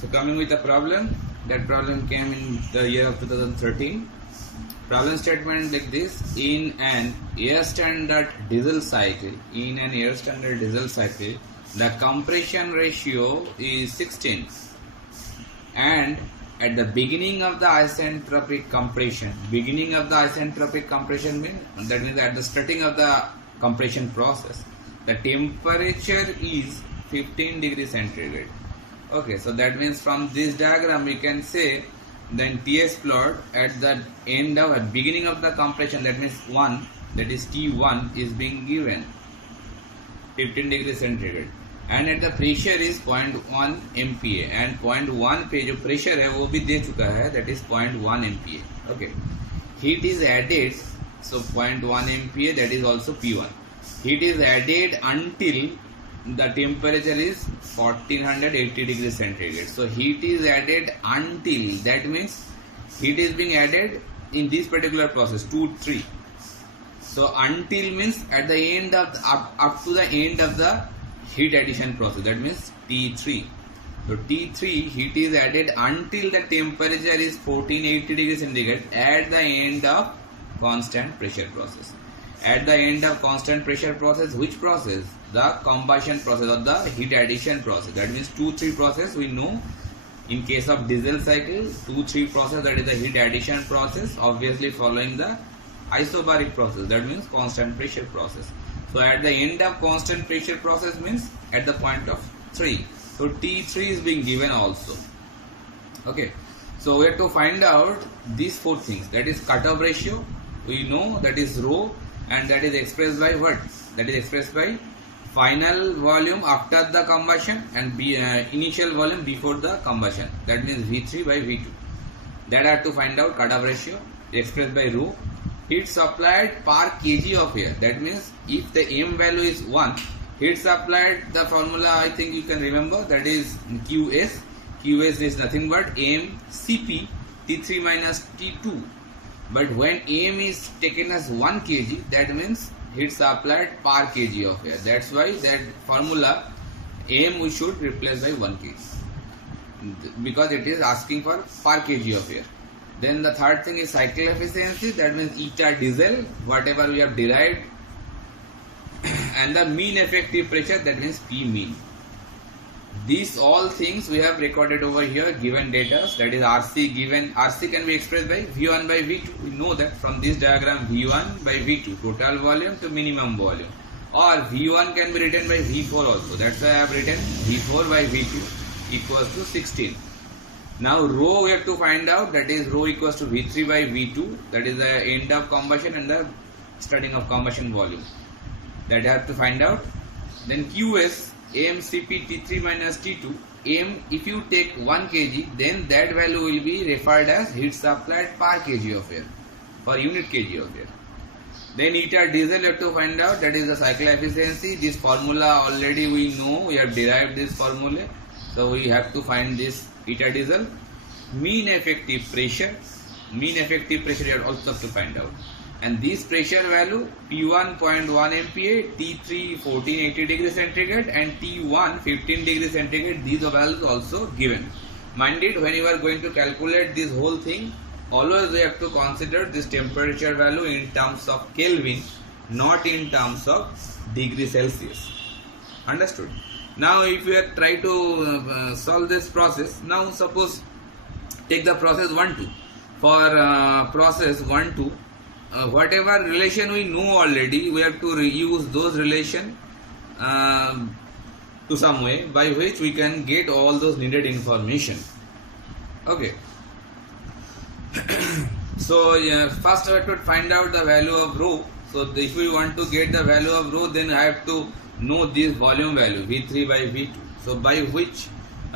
So coming with a problem, that problem came in the year of 2013. Problem statement like this: in an air standard diesel cycle, the compression ratio is 16, and at the beginning of the isentropic compression means at the starting of the compression process, the temperature is 15 degrees centigrade. Okay, so that means from this diagram we can say then TS plot at the end of beginning of the compression, that means 1, that is T1 is being given 15 degrees centigrade, and at the pressure is 0.1 MPa, and 0.1 पे जो pressure है वो भी दे चुका है, that is 0.1 MPa. Okay, heat is added, so 0.1 MPa, that is also P1. Heat is added until the temperature is 1480 degrees centigrade. So heat is added until, that means heat is being added in this particular process 2, 3. So until means at the end of up to the end of the heat addition process, that means T3. So T3 heat is added until the temperature is 1480 degrees centigrade at the end of constant pressure process. At the end of constant pressure process, which process? The combustion process or the heat addition process. That means 2-3 process we know. In case of diesel cycle, 2-3 process, that is the heat addition process, obviously following the isobaric process, that means constant pressure process. So at the end of constant pressure process means at the point of 3. So T3 is being given also. Okay, so we have to find out these 4 things. That is cutoff ratio, we know, that is rho, and that is expressed by what? That is expressed by final volume after the combustion and initial volume before the combustion. That means V3 by V2. That I have to find out cutoff ratio expressed by rho. Heat supplied per kg of air. That means if the M value is 1, heat supplied, the formula I think you can remember, that is QS. QS is nothing but MCP T3 minus T2. But when M is taken as 1 kg, that means heat supplied per kg of air. That's why that formula M we should replace by 1 kg, because it is asking for per kg of air. Then the third thing is cycle efficiency, that means eta diesel, whatever we have derived, and the mean effective pressure, that means P mean. These all things we have recorded over here, given data, that is RC given. RC can be expressed by V1 by V2. We know that from this diagram, V1 by V2, total volume to minimum volume. Or V1 can be written by V4 also. That's why I have written V4 by V2 equals to 16. Now rho we have to find out, that is rho equals to V3 by V2, that is the end of combustion and the starting of combustion volume. That I have to find out. Then QS, MCP T3 minus T2. M, if you take 1 kg, then that value will be referred as heat supplied per kg of air, per unit kg of air. Then eta diesel you have to find out, that is the cycle efficiency. This formula already we know, we have derived this formula. So we have to find this eta diesel. Mean effective pressure you also have to find out. And this pressure value, P1 0.1 MPa, T3 1480 degrees centigrade, and T1 15 degrees centigrade, these values also given. Mind it, when you are going to calculate this whole thing, always we have to consider this temperature value in terms of Kelvin, not in terms of degree Celsius. Understood? Now if you are try to solve this process, now suppose take the process 1-2. For process 1-2, whatever relation we know already, we have to reuse those relation to some way by which we can get all those needed information. Okay. So first we have to find out the value of rho. So if we want to get the value of rho, then I have to know this volume value V3 by V2. So by which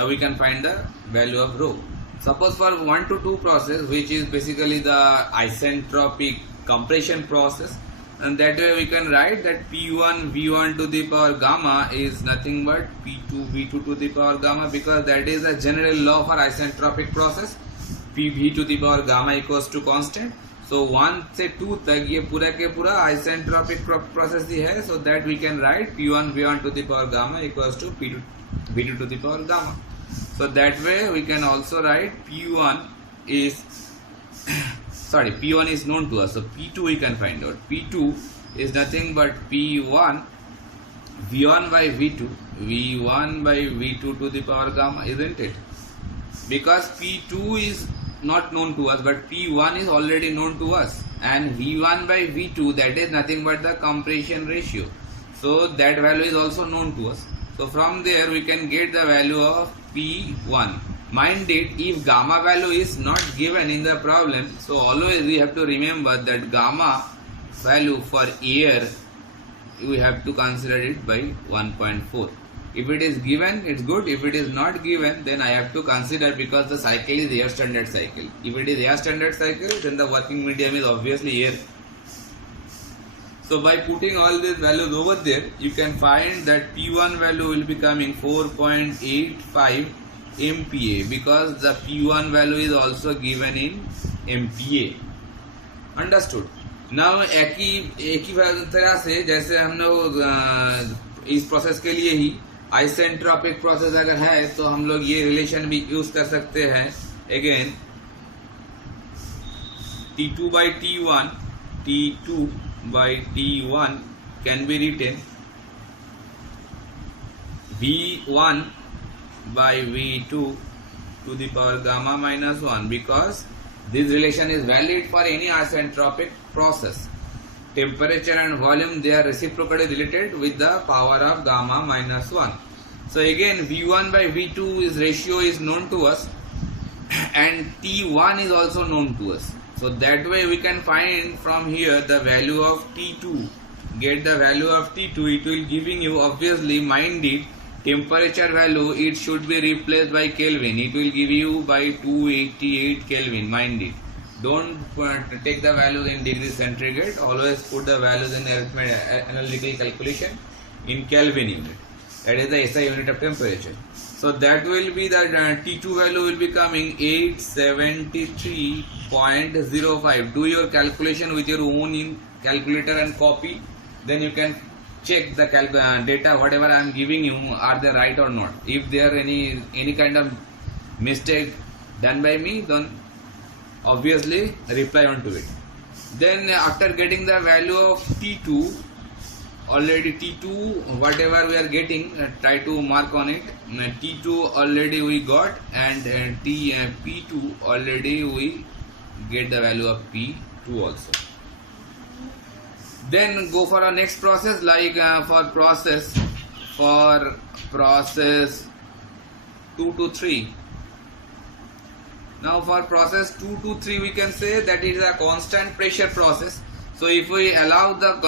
we can find the value of rho. Suppose for 1 to 2 process, which is basically the isentropic compression process, and that way we can write that P1 V1 to the power gamma is nothing but P2 V2 to the power gamma, because that is a general law for isentropic process. PV to the power gamma equals to constant. So 1 से 2 तक ये पूरा के पूरा isentropic process ही है, so that we can write P1 V1 to the power gamma equals to P2 V2 to the power gamma. So So that way we can also write P1 is P1 is known to us. So P2 we can find out. P2 is nothing but P1 V1 by V2, V1 by V2 to the power gamma, isn't it? Because P2 is not known to us, but P1 is already known to us, and V1 by V2, that is nothing but the compression ratio. So that value is also known to us. So from there we can get the value of P1. Mind it, if gamma value is not given in the problem, so always we have to remember that gamma value for air we have to consider it by 1.4. If it is given, it's good. If it is not given, then I have to consider, because the cycle is air standard cycle. If it is air standard cycle, then the working medium is obviously air. So by putting all these values over there, you can find that P1 value will be coming 4.85 MPa, because the P1 value is also given in MPa. Understood? Now एक ही तरह से जैसे हम लोग इस process के लिए ही isentropic process अगर है तो हम लोग ये रिलेशन भी यूज कर सकते हैं. Again T2 by T1 can be written V1 by V2 to the power gamma minus 1, because this relation is valid for any isentropic process. Temperature and volume, they are reciprocally related with the power of gamma minus 1. So again V1 by V2 is ratio is known to us, and T1 is also known to us. So that way we can find from here the value of T2. Get the value of T2, it will giving you, obviously mind it, temperature value it should be replaced by Kelvin. It will give you by 288 Kelvin, mind it. Don't take the values in degree centigrade, always put the values in analytical calculation in Kelvin unit. That is the SI unit of temperature. So that will be the T2 value will be coming 873.05. Do your calculation with your own calculator and copy. Then you can check the data whatever I am giving you, are they right or not. If there are any kind of mistake done by me, then obviously reply onto it. Then after getting the value of T2, already T2 whatever we are getting, try to mark on it. T2 already we got, and P2 already we get the value of P2 also. Then go for our next process, like for process 2 to 3. Now for process 2 to 3 we can say that it is a constant pressure process. So if we allow the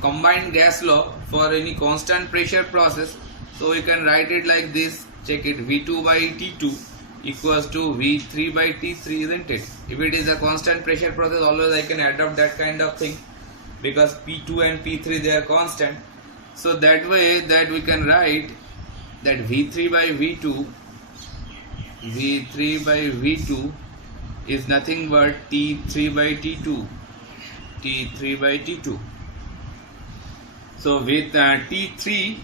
combined gas law for any constant pressure process, so we can write it like this. Check it, V2 by T2 equals to V3 by T3, isn't it? If it is a constant pressure process, always I can adopt that kind of thing, because P2 and P3 they are constant. So that way that we can write that V3 by V2 is nothing but T3 by T2. So with T3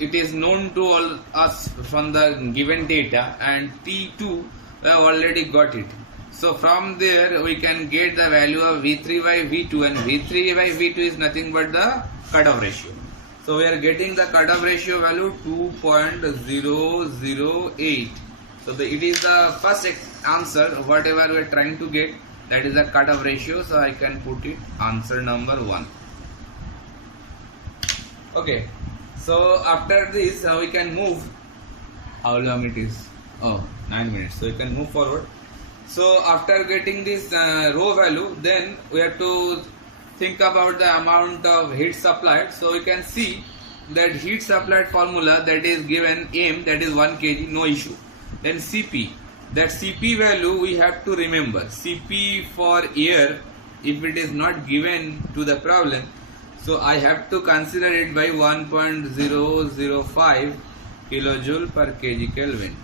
it is known to all us from the given data, and T2 we have already got it. So from there we can get the value of V3 by V2, and V3 by V2 is nothing but the cutoff ratio. So we are getting the cutoff ratio value 2.008. So it is the first answer whatever we are trying to get, that is the cutoff ratio. So I can put it answer number 1. Okay, so after this we can move. How long it is? Oh, 9 minutes. So you can move forward. So after getting this rho value, then we have to think about the amount of heat supplied. So we can see that heat supplied formula, that is given M, that is 1 kg, no issue. Then Cp, that Cp value we have to remember. Cp for air, if it is not given to the problem, so I have to consider it by 1.005 kilojoule per kg Kelvin.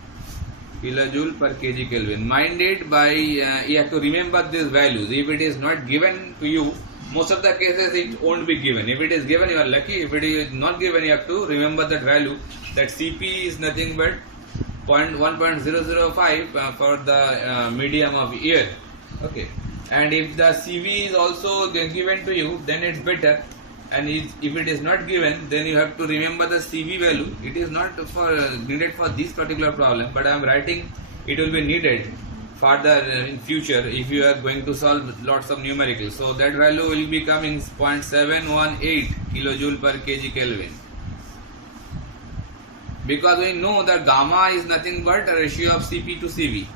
Mind it by you have to remember these values. If it is not given to you, most of the cases it won't be given. If it is given, you are lucky. If it is not given, you have to remember that value. That Cp is nothing but 1.005 for the medium of air. Okay, and if the CV is also given to you, then it's better. And if it is not given, then you have to remember the CV value. It is not for needed for this particular problem, but I am writing it will be needed further in future if you are going to solve lots of numericals. So that value will be coming 0.718 kilojoule per kg Kelvin. Because we know that gamma is nothing but a ratio of Cp to Cv.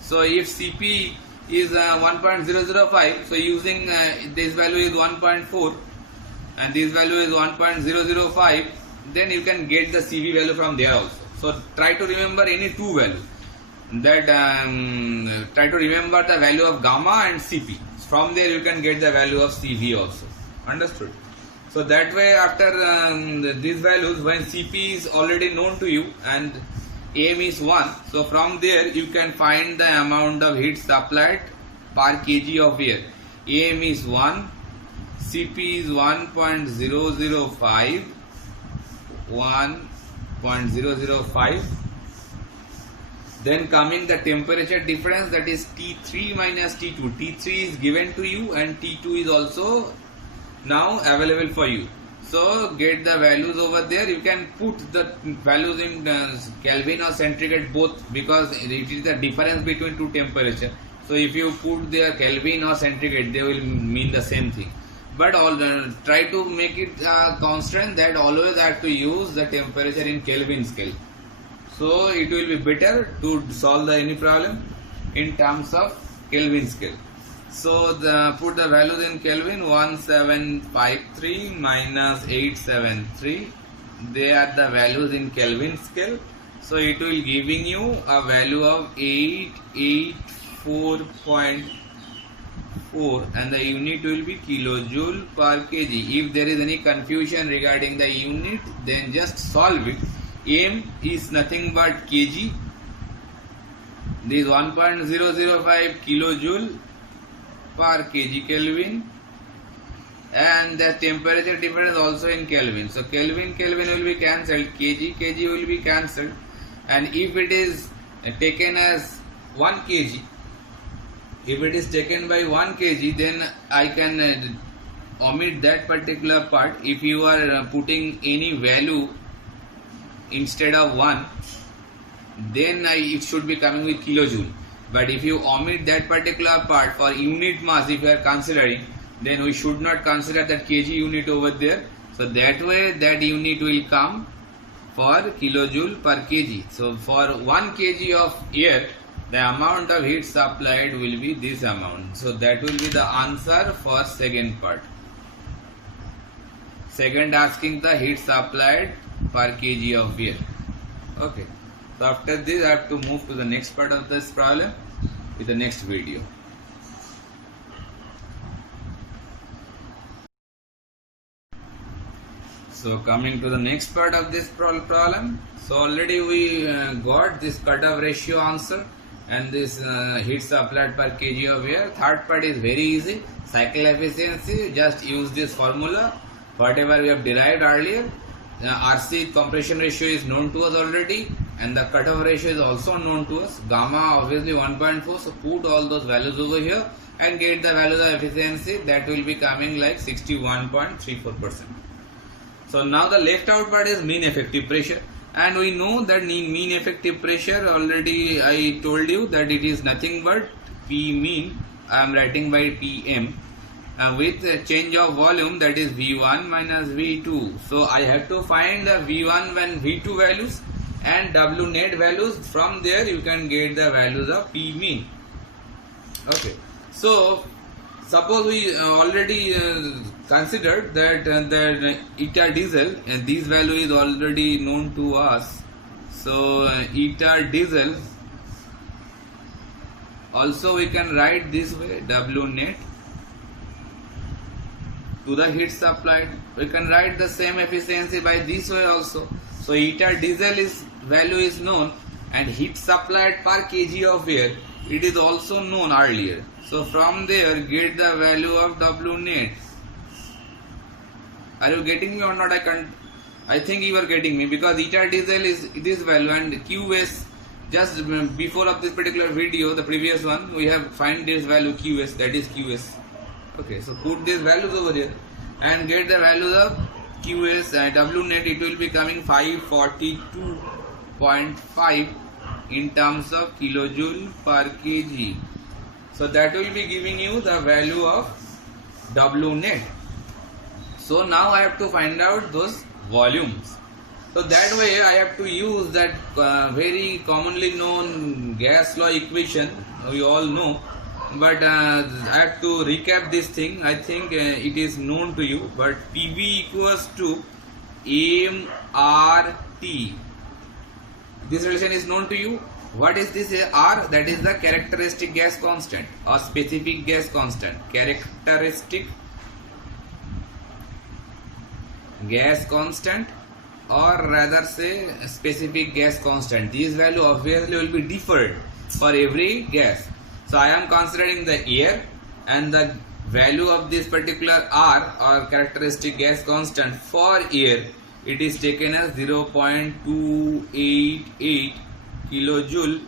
So if Cp is 1.005, so using this value is 1.4 and this value is 1.005, then you can get the Cv value from there also. So try to remember any two values. That try to remember the value of gamma and Cp. From there you can get the value of Cv also. Understood? So that way, after these values, when Cp is already known to you and Am is 1, so from there you can find the amount of heat supplied per kg of air. Am is 1, Cp is 1.005, 1.005. Then coming the temperature difference, that is T3 minus T2. T3 is given to you and T2 is also now available for you. So get the values over there. You can put the values in Kelvin or centigrade both, because it is the difference between two temperature. So if you put their Kelvin or centigrade, they will mean the same thing. But try to make it constant that always have to use the temperature in Kelvin scale. So it will be better to solve any problem in terms of Kelvin scale. So put the values in Kelvin. 1753 minus 873. They are the values in Kelvin scale. So it will giving you a value of 884.4 and the unit will be kilojoule per kg. If there is any confusion regarding the unit, then just solve it. M is nothing but kg. This 1.005 kilojoule per kg Kelvin, and the temperature difference also in Kelvin. So Kelvin will be cancelled, kg will be cancelled, and if it is taken as 1 kg, if it is taken by 1 kg, then I can omit that particular part. If you are putting any value instead of 1, then it should be coming with kilojoule. But if you omit that particular part for unit mass, if you are considering, then we should not consider that kg unit over there. So that way that unit will come for kilojoule per kg. So for 1 kg of air, the amount of heat supplied will be this amount. So that will be the answer for second part. Second, asking the heat supplied per kg of air. Okay. So after this, I have to move to the next part of this problem with the next video. So coming to the next part of this problem. So already we got this cutoff ratio answer and this heat supplied per kg of air. Third part is very easy. Cycle efficiency, just use this formula, whatever we have derived earlier. RC compression ratio is known to us already, and the cutoff ratio is also known to us. Gamma obviously 1.4, so put all those values over here and get the values of efficiency. That will be coming like 61.34%. So now the left out part is mean effective pressure, and we know that mean effective pressure, already I told you that it is nothing but P mean. I am writing by PM. With change of volume, that is V1 minus V2. So I have to find the V1 and V2 values and W net values. From there you can get the values of P mean. Okay. So suppose we already considered that the eta diesel, and this value is already known to us. So eta diesel also we can write this way, W net to the heat supplied. We can write the same efficiency by this way also. So eta diesel value is known, and heat supplied per kg of air, it is also known earlier. So from there get the value of W net. Are you getting me or not? I think you are getting me, because eta diesel is this value and QS, just before of this particular video, the previous one, we have find this value QS, that is QS. Okay, so put these values over here and get the values of QS and W net. It will be coming 542.5 in terms of kilojoule per kg. So that will be giving you the value of W net. So now I have to find out those volumes. So that way I have to use that very commonly known gas law equation, we all know, but I have to recap this thing. I think it is known to you, but PV equals to mRT. This relation is known to you. What is this R? That is the characteristic gas constant or specific gas constant. Characteristic gas constant, or rather say specific gas constant. These value obviously will be differed for every gas. So I am considering the air, and the value of this particular R or characteristic gas constant for air, it is taken as 0.288 kilojoule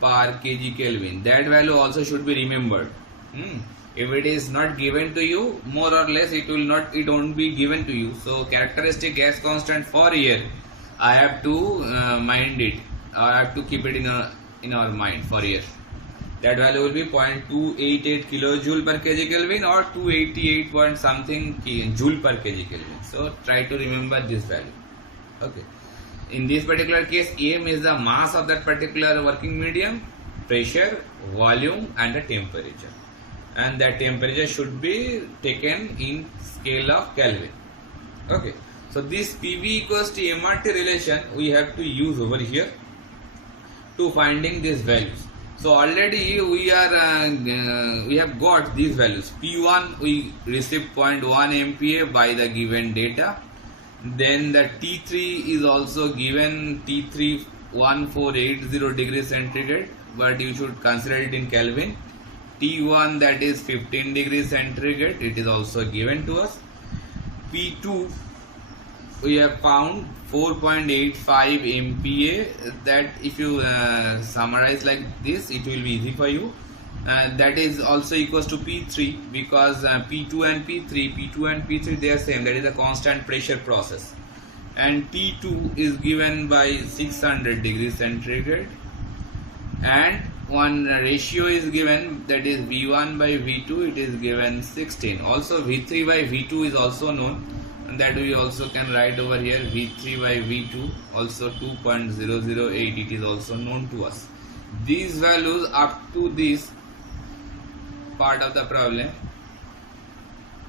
per kg Kelvin. That value also should be remembered. If it is not given to you, more or less it won't be given to you. So characteristic gas constant for air, I have to mind it. I have to keep it in our mind for air. That value will be 0.288 kilojoule per kg Kelvin or 288 point something joule per kg Kelvin. So try to remember this value. Okay. In this particular case, M is the mass of that particular working medium, pressure, volume, and the temperature. And that temperature should be taken in scale of Kelvin. Okay. So this PV equals to mRT relation we have to use over here to finding these values. So already we have got these values. P1 we received 0.1 MPa by the given data. Then the T3 is also given, T3 1480 degrees centigrade, but you should consider it in Kelvin. T1 that is 15 degrees centigrade, it is also given to us. P2 we have found 4.85 MPa. That if you summarize like this, it will be easy for you. That is also equals to P3 because P2 and P3 they are same, that is a constant pressure process. And T2 is given by 600 degrees centigrade, and one ratio is given, that is V1 by V2, it is given 16. Also V3 by V2 is also known, and that we also can write over here. V3 by V2 also 2.008, it is also known to us. These values up to this part of the problem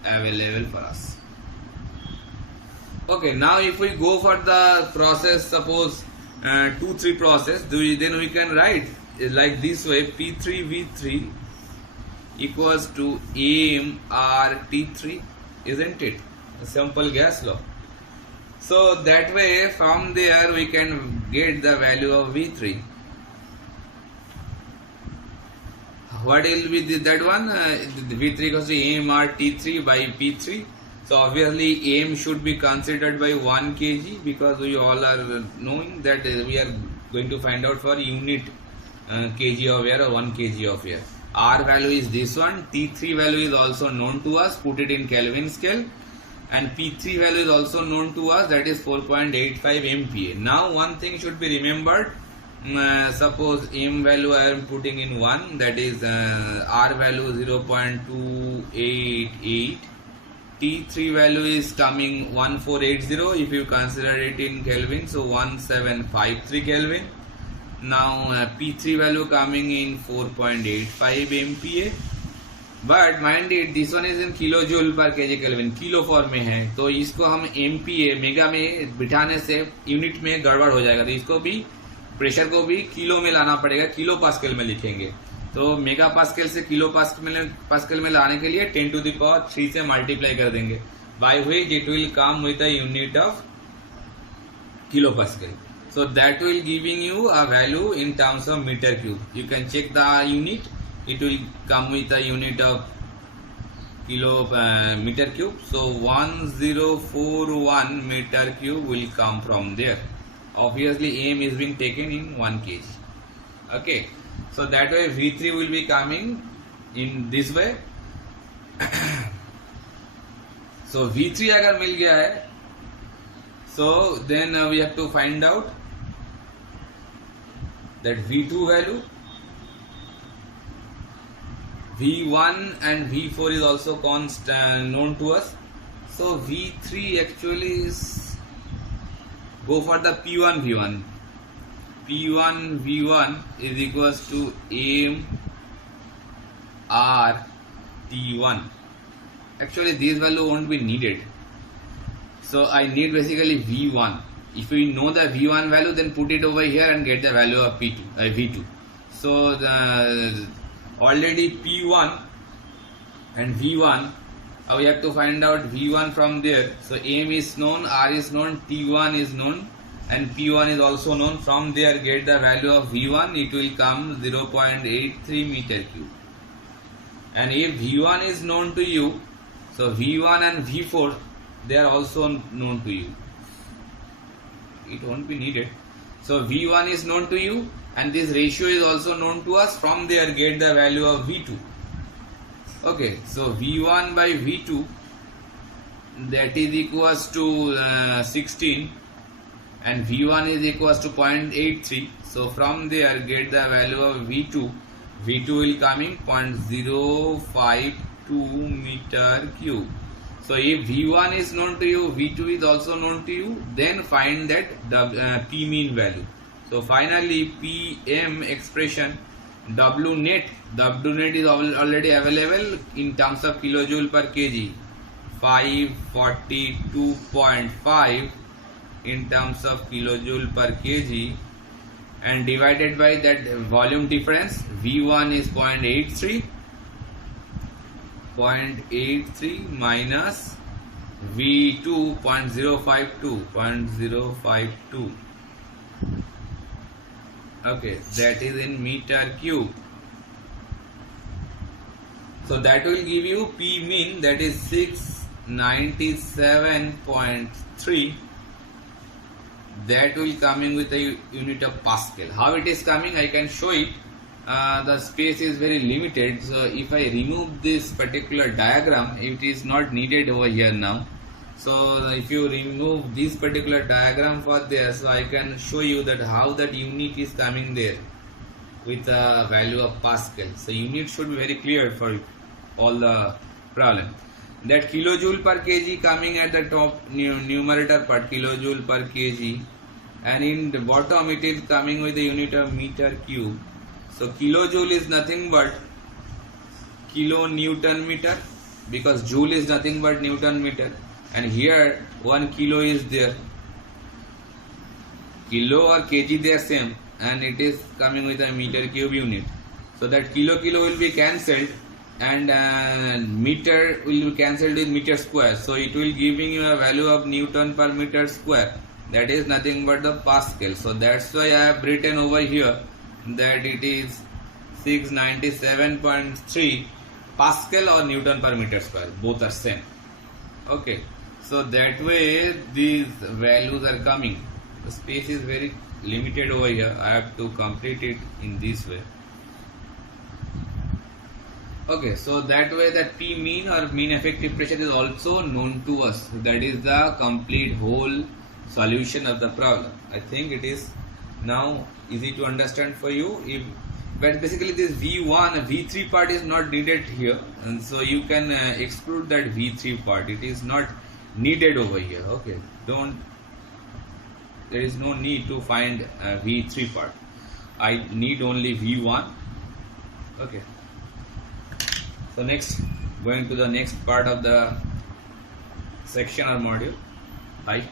available for us. Okay, now if we go for the process, suppose 2-3 process, then we can write like this way: P3V3 equals to mRT3, isn't it? A simple gas law. So that way from there we can get the value of V3. What will be that one? V3 equals to mRT3 by P3. So obviously M should be considered by 1 kg because we all are knowing that we are going to find out for unit kg of air or 1 kg of air. R value is this one. T3 value is also known to us. Put it in Kelvin scale. And P3 value is also known to us. That is 4.85 MPa. Now one thing should be remembered. Suppose M value I am putting in 1. That is R value 0.288. T3 value is coming 1480 if you consider it in Kelvin. So 1753 Kelvin. Now P3 value coming in 4.85 MPa. But mind it, this one is in kilojoule per kg Kelvin, kilo form में है, तो इसको हम MPa mega में बिठाने से unit में गड़बड़ हो जाएगा, तो इसको भी प्रेशर को भी किलो में लाना पड़ेगा, किलो पास्कल में लिखेंगे. तो मेगा पास्कल से किलो पास्कल में लाने के लिए 10 to the power 3 से मल्टीप्लाई कर देंगे, by which it will come with a unit of kilo pascal. So that will giving you a value in terms of meter cube. You can check the unit. It will come with a unit of meter cube. So 1041 meter cube will come from there. Obviously M is being taken in 1 kg. Okay, so that way V3 will be coming in this way. So V3 अगर मिल गया है, so then we have to find out that V2 value, V1 and V4 is also constant known to us. So V3 actually is, go for the P1 V1. P1 V1 is equals to M R T1. Actually this value won't be needed. So I need basically V1. If we know the V1 value, then put it over here and get the value of V2. So the already P1 and V1, we have to find out V1 from there. So M is known, R is known, T1 is known, and P1 is also known. From there get the value of V1, it will come 0.83 meter cube. And if V1 is known to you, so V1 and V4, they are also known to you. It won't be needed. So V1 is known to you and this ratio is also known to us. From there get the value of V2. Okay, so V1 by V2, that is equals to 16 and V1 is equals to 0.83. So from there get the value of V2. V2 will coming 0.052 meter cube. So if V1 is known to you, V2 is also known to you, then find that the P mean value. So finally PM expression W net is already available in terms of kilojoule per kg, 542.5 in terms of kilojoule per kg, and divided by that volume difference. V1 is 0.83 minus V2 0.052. Okay, that is in meter cube. So that will give you P mean, that is 697.3. That will coming with a unit of Pascal. How it is coming, I can show it. The space is very limited, so if I remove this particular diagram, it is not needed over here now. So if you remove this particular diagram for there, so I can show you that how that unit is coming there with a value of Pascal. So unit should be very clear for all the problem. That kilojoule per kg coming at the top numerator part, kilojoule per kg, and in the bottom it is coming with the unit of meter cube. So kilojoule is nothing but kilonewton meter, because joule is nothing but Newton meter, and here 1 kilo is there. Kilo or kg they are same, and it is coming with a meter cube unit. So that kilo will be cancelled, and meter will be cancelled with meter square. So it will giving you a value of Newton per meter square. That is nothing but the Pascal. So that's why I have written over here that it is 697.3 Pascal or Newton per meter square. Both are same. Okay. So that way these values are coming. The space is very limited over here. I have to complete it in this way. Okay, so that way that P mean or mean effective pressure is also known to us. That is the complete whole solution of the problem. I think it is now easy to understand for you. But basically this V1, V3 part is not needed here, and so you can exclude that V3 part. It is not needed over here. Okay, there is no need to find V3 part. I need only V1. Okay. So next, going to the next part of the section or module. Hi.